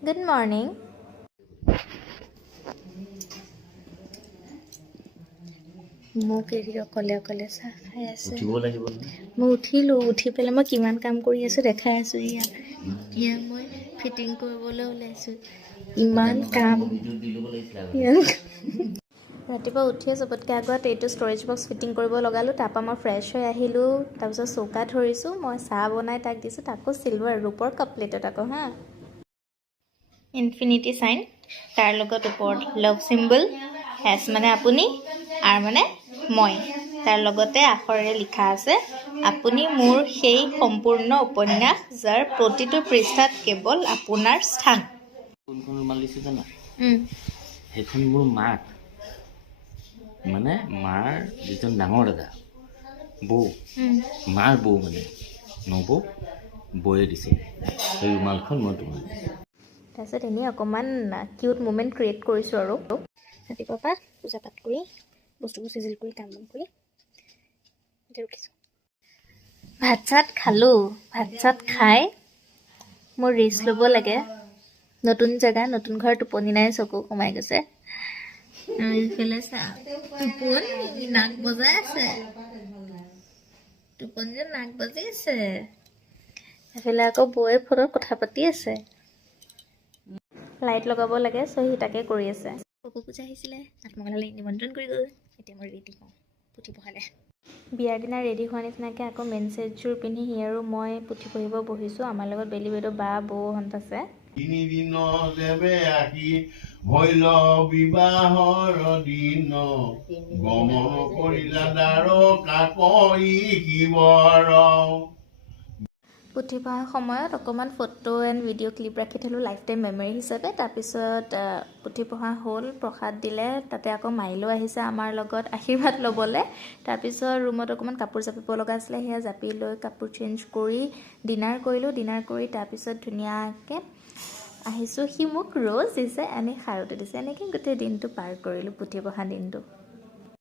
Good morning. মোক এৰি অকলে অকলে চাহ খাই আছে। মই উঠিলোঁ, উঠি পেলাই মই কিমান কাম কৰি আছোঁ দেখাই আছোঁ। ইয়াক মই ফিটিং কৰিবলৈ ওলাইছোঁ। ইমান কাম। ৰাতিপুৱা উঠিয়ে চবতকৈ আগত এইটো ষ্ট'ৰেজ বক্স ফিটিং কৰিব লগালোঁ। তাৰপৰা মই ফ্ৰেছ হৈ আহিলোঁ। তাৰপিছত চৌকা ধৰিছোঁ, মই চাহ বনাই তাক দিছোঁ। তাকো চিলভাৰ ৰূপৰ কাপ প্লেটত আকৌ হা। ইনফিনিটি চাইন, তাৰ লগত ওপৰত লাভ চিম্বল, এছ মানে আপুনি, আৰ মানে মই। তাৰ লগতে আখৰেৰে লিখা আছে, আপুনি মোৰ সেই সম্পূৰ্ণ উপন্যাস যাৰ প্ৰতিটো পৃষ্ঠাত কেৱল আপোনাৰ স্থান। কোনখন ৰুমাল দিছে জানা? সেইখন মোৰ মাক, মানে মাৰ যিজন ডাঙৰ দাদা বৌ, মাৰ বৌ মানে নবৌ বৌয়ে দিছে। সেই ৰুমালখন মই তোমাক দিছোঁ। তাৰপিছত এনেই অকণমান কিউট মুমেণ্ট ক্ৰিয়েট কৰিছোঁ আৰু। ৰাতিপুৱাৰ পৰা পূজা পাঠ কৰি বস্তুবোৰ চিজিল কৰি কাম বন কৰি এতিয়া উঠিছোঁ। ভাত চাত খালোঁ। ভাত চাত খাই মোৰ ৰেষ্ট ল'ব লাগে। নতুন জেগা, নতুন ঘৰ, টোপনি নাই, চকু সোমাই গৈছে। আৰু এইফালে চা, টোপনি নাক বজাই আছে। টোপনি যে নাক বাজি আছে। এইফালে আকৌ বৌয়ে ফোনত কথা পাতি আছে। লাইট লগাব লাগে, চ' সি তাকে কৰি আছে। পপু পূজা আহিছিলে, আত্মকলালৈ নিমন্ত্ৰণ কৰি গ'ল। এতিয়া মই ৰেডি হওঁ পুথি পঢ়ালে। বিয়াৰ দিনা ৰেডি হোৱা নিচিনাকৈ আকৌ মেইন ছেটযোৰ পিন্ধি সি আৰু মই পুথি পঢ়িব বহিছোঁ। আমাৰ লগত বেলি বাইদেউ, বা বৌহঁত আছে। তিনিদিন দেৱে আহি ভৈল বিবাহৰ দিন গমন কৰিলা দাৰ কাকই শিৱৰ। পুথি পঢ়াৰ সময়ত অকণমান ফটো এণ্ড ভিডিঅ' ক্লিপ ৰাখি থ'লোঁ লাইফ টাইম মেমৰি হিচাপে। তাৰপিছত পুথি পঢ়া হ'ল, প্ৰসাদ দিলে। তাতে আকৌ মাইলো আহিছে আমাৰ লগত আশীৰ্বাদ ল'বলৈ। তাৰপিছত ৰুমত অকণমান কাপোৰ জাপিব লগা আছিলে, সেয়া জাপি লৈ কাপোৰ চেঞ্জ কৰি ডিনাৰ কৰিলোঁ। ডিনাৰ কৰি তাৰপিছত ধুনীয়াকৈ আহিছোঁ। সি মোক ৰ'জ দিছে, এনেই খাৰতো দিছে। এনেকৈ গোটেই দিনটো পাৰ কৰিলোঁ, পুথি পঢ়া দিনটো।